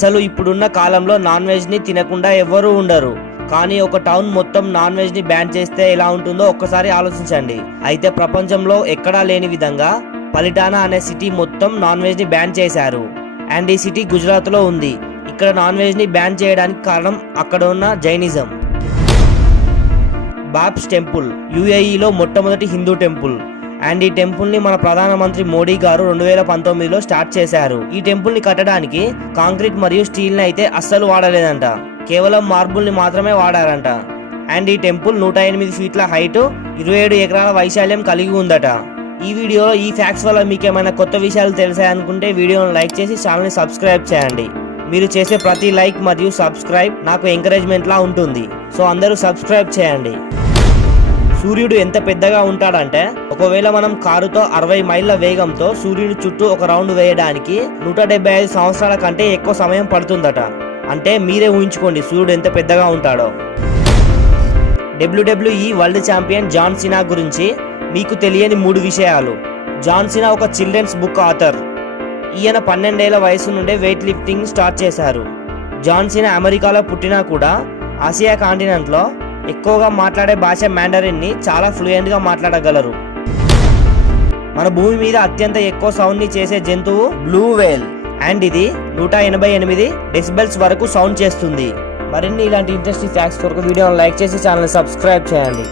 అసలు ఇప్పుడున్న కాలంలో నాన్ వెజ్ ని తినకుండా ఎవ్వరూ ఉండరు. కానీ ఒక టౌన్ మొత్తం నాన్ వెజ్ ని బ్యాన్ చేస్తే ఎలా ఉంటుందో ఒక్కసారి ఆలోచించండి. అయితే ప్రపంచంలో ఎక్కడా లేని విధంగా పలిటానా అనే సిటీ మొత్తం నాన్ వెజ్ ని బ్యాన్ చేశారు. అండ్ ఈ సిటీ గుజరాత్ లో ఉంది. ఇక్కడ నాన్ వెజ్ ని బ్యాన్ చేయడానికి కారణం అక్కడ ఉన్న జైనిజం. బాబ్స్ టెంపుల్ యుఏఈలో మొట్టమొదటి హిందూ టెంపుల్. అండ్ ఈ టెంపుల్ ని మన ప్రధానమంత్రి మోడీ గారు 2019లో స్టార్ట్ చేశారు. ఈ టెంపుల్ ని కట్టడానికి కాంక్రీట్ మరియు స్టీల్ ని అయితే అస్సలు వాడలేదంట. కేవలం మార్బుల్ ని మాత్రమే వాడారంట. అండ్ ఈ టెంపుల్ 108 ఫీట్ల హైట్, 27 ఎకరాల వైశాల్యం కలిగి ఉందట. ఈ వీడియోలో ఈ ఫ్యాక్ట్స్ వల్ల మీకు ఏమైనా కొత్త విషయాలు తెలిసాయనుకుంటే వీడియోను లైక్ చేసి ఛానల్ని సబ్స్క్రైబ్ చేయండి. మీరు చేసే ప్రతి లైక్ మరియు సబ్స్క్రైబ్ నాకు ఎంకరేజ్మెంట్ లా ఉంటుంది. సో అందరూ సబ్స్క్రైబ్ చేయండి. సూర్యుడు ఎంత పెద్దగా ఉంటాడంటే ఒకవేళ మనం కారుతో 60 మైళ్ళ వేగంతో సూర్యుడి చుట్టూ ఒక రౌండ్ వేయడానికి 175 సంవత్సరాల కంటే ఎక్కువ సమయం పడుతుందట. అంటే మీరే ఊహించుకోండి సూర్యుడు ఎంత పెద్దగా ఉంటాడో. WWE వరల్డ్ ఛాంపియన్ జాన్ సినా గురించి మీకు తెలియని 3 విషయాలు. జాన్ సినా ఒక చిల్డ్రన్స్ బుక్ ఆథర్. ఈయన 12 ఏళ్ల వయసు నుండే వెయిట్ లిఫ్టింగ్ స్టార్ట్ చేశారు. జాన్ సినా అమెరికాలో పుట్టినా కూడా ఆసియా కాంటినెంట్లో ఎక్కువగా మాట్లాడే భాష మ్యాండరిన్ ని చాలా ఫ్లూయెంట్ గా మాట్లాడగలరు. మన భూమి మీద అత్యంత ఎక్కువ సౌండ్ ని చేసే జంతువు బ్లూ వేల్. అండ్ ఇది 188 డెసిబెల్స్ వరకు సౌండ్ చేస్తుంది. మరిన్ని ఇలాంటి ఇంట్రెస్టింగ్ ఫ్యాక్ట్స్ కొరకు వీడియోను లైక్ చేసి ఛానల్ సబ్స్క్రైబ్ చేయండి.